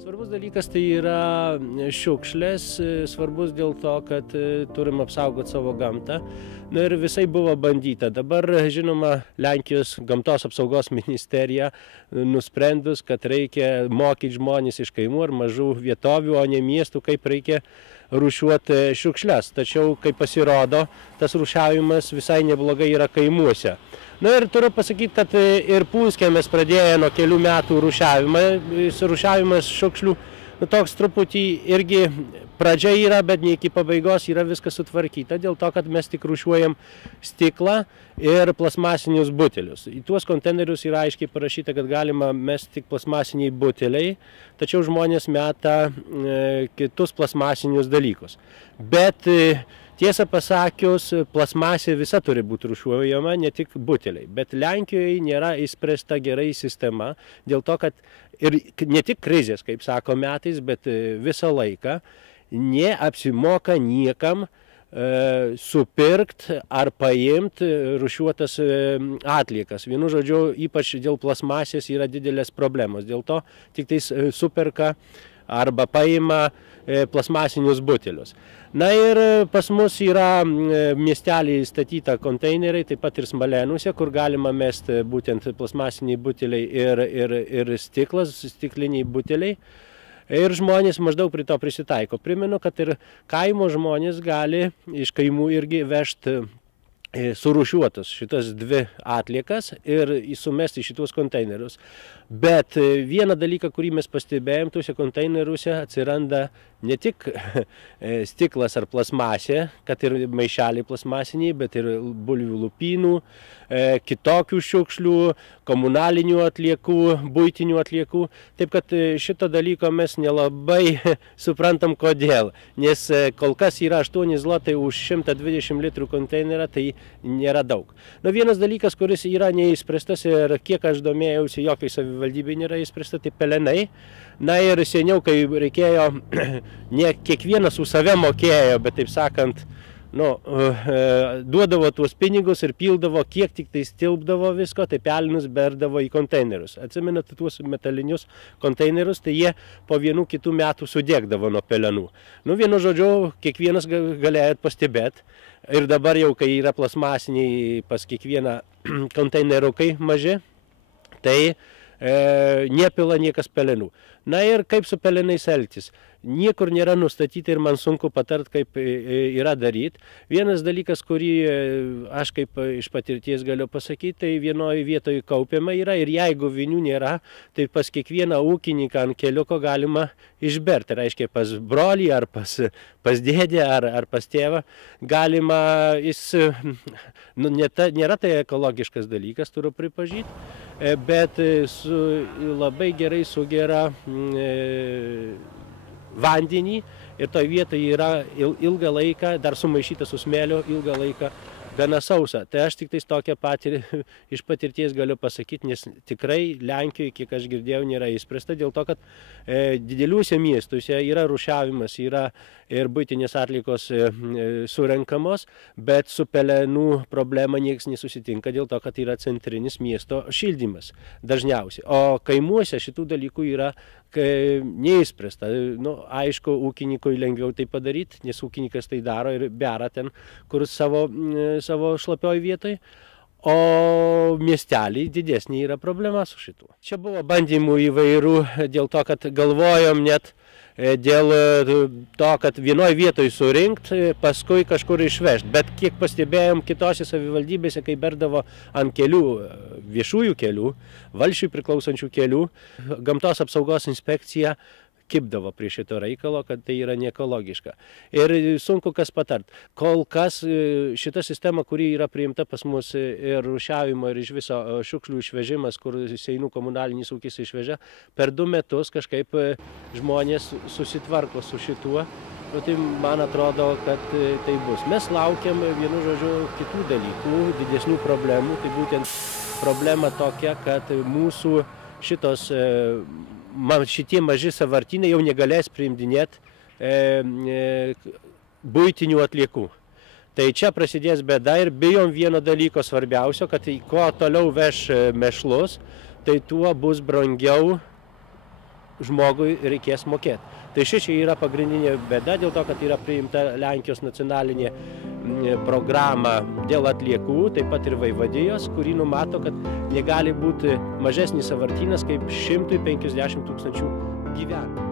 Svarbus dalykas tai yra šiukšlės, svarbus dėl to, kad turim apsaugoti savo gamtą. Na ir visai buvo bandyta. Dabar, žinoma, Lenkijos gamtos apsaugos ministerija nusprendus, kad reikia mokyti žmonės iš kaimų ar mažų vietovių, o ne miestų, kaip reikia rūšiuoti šiukšles. Tačiau, kaip pasirodo, tas rūšiavimas visai neblogai yra kaimuose. Na ir turiu pasakyti, kad ir Punske mes pradėjome nuo kelių metų rūšiavimą. Rūšiavimas šiukšlių toks truputį irgi pradžia yra, bet ne iki pabaigos yra viskas sutvarkyta, dėl to, kad mes tik rūšiuojam stiklą ir plasmasinius butelius. Į tuos konteinerius yra aiškiai parašyta, kad galima mesti tik plasmasiniai buteliai, tačiau žmonės meta kitus plasmasinius dalykus. Bet tiesą pasakius, plasmasė visa turi būti rūšiuojama, ne tik buteliai. Bet Lenkijoje nėra įspręsta gerai sistema, dėl to, kad ir ne tik krizės, kaip sako metais, bet visą laiką neapsimoka niekam supirkti ar paimti rūšiuotas atliekas. Vienu žodžiu, ypač dėl plasmasės yra didelės problemos. Dėl to tik tais superka arba paima plasmasinius butelius. Na ir pas mus yra miestelį statyta konteineriai, taip pat ir Smalėnuose, kur galima mesti būtent plasmasiniai buteliai ir stikliniai buteliai. Ir žmonės maždaug prie to prisitaiko. Primenu, kad ir kaimo žmonės gali iš kaimų irgi vežti surūšiuotas šitas dvi atliekas ir sumesti šitos konteinerius. Bet vieną dalyką, kurį mes pastebėjom, tuose konteineriuose atsiranda ne tik stiklas ar plasmasė, kad ir maišeliai plasmasiniai, bet ir bulvių lupynų, kitokių šiukšlių, komunalinių atliekų, buitinių atliekų. Taip kad šito dalyko mes nelabai suprantam kodėl, nes kol kas yra 8 zlotai už 120 litrų konteinerą, tai nėra daug. Na, vienas dalykas, kuris yra neįspręstas ir kiek aš domėjausi, jokiai savivaldybei nėra įspręsta, tai pelenai. Na ir seniau, kai reikėjo, ne kiekvienas už save mokėjo, bet taip sakant, duodavo tuos pinigus ir pildavo, kiek tik tai tilpdavo visko, tai pelinus berdavo į konteinerius. Atsimenate tuos metalinius konteinerius, tai jie po 1-2 metų sudegdavo nuo pelenų. Vienu žodžiu, kiekvienas galėjo pastebėti. Ir dabar jau, kai yra plasmasiniai pas kiekvieną konteineriukai maži, tai nepila niekas pelenų. Na ir kaip su pelenais elgtis? Niekur nėra nustatyti ir man sunku patart, kaip yra daryti. Vienas dalykas, kurį aš kaip iš patirties galiu pasakyti, tai vienoje vietoje kaupiama yra ir jeigu vinių nėra, tai pas kiekvieną ūkininką ant keliuko galima išberti. Reiškia, pas brolį ar pas dėdę ar pas tėvą galima, nėra tai ekologiškas dalykas, turiu pripažinti, bet labai gerai sugeria vandenį ir toj vietoje yra ilgą laiką, dar sumaišyta su smėliu, ilgą laiką gana sausa. Tai aš tik tais tokią iš patirties galiu pasakyti, nes tikrai Lenkijoje, kiek aš girdėjau, nėra įspręsta dėl to, kad dideliuose miestuose yra rūšiavimas, yra ir buitinės atliekos surenkamos, bet su pelenų problema niekas nesusitinka dėl to, kad yra centrinis miesto šildymas dažniausiai. O kaimuose šitų dalykų yra neįspręsta. Aišku, ūkininkui lengviau tai padaryti, nes ūkininkas tai daro ir bera ten, kur savo šlapioj vietoj. O miesteliai didesnė yra problema su šituo. Čia buvo bandymų įvairių dėl to, kad galvojom net dėl to, kad vienoje vietoje surinkti, paskui kažkur išvežti. Bet kiek pastebėjom kitose savivaldybėse, kai berdavo ant kelių, viešųjų kelių, valsčiui priklausančių kelių, gamtos apsaugos inspekcija kibdavo prie šito reikalo, kad tai yra neekologiška. Ir sunku kas patart. Kol kas šita sistema, kuri yra priimta pas mus ir rūšiavimo, ir iš viso šiukšlių išvežimas, kur Seinų komunalinis ūkis išvežia, per 2 metus kažkaip žmonės susitvarko su šituo. Tai man atrodo, kad tai bus. Mes laukiam, vienu žodžiu, kitų dalykų, didesnių problemų. Tai būtent problema tokia, kad mūsų šitie maži sąvartynai jau negalės priimdinėti buitinių atliekų. Tai čia prasidės bėda ir bijom vieno dalyko svarbiausio, kad kuo toliau veš mėšlus, tai tuo bus brangiau žmogui reikės mokėti. Tai šičia yra pagrindinė bėda dėl to, kad yra priimta Lenkijos nacionalinė programa dėl atliekų, taip pat ir vaivadijos, kuri numato, kad negali būti mažesnis sąvartynas kaip 150 000 gyventojų.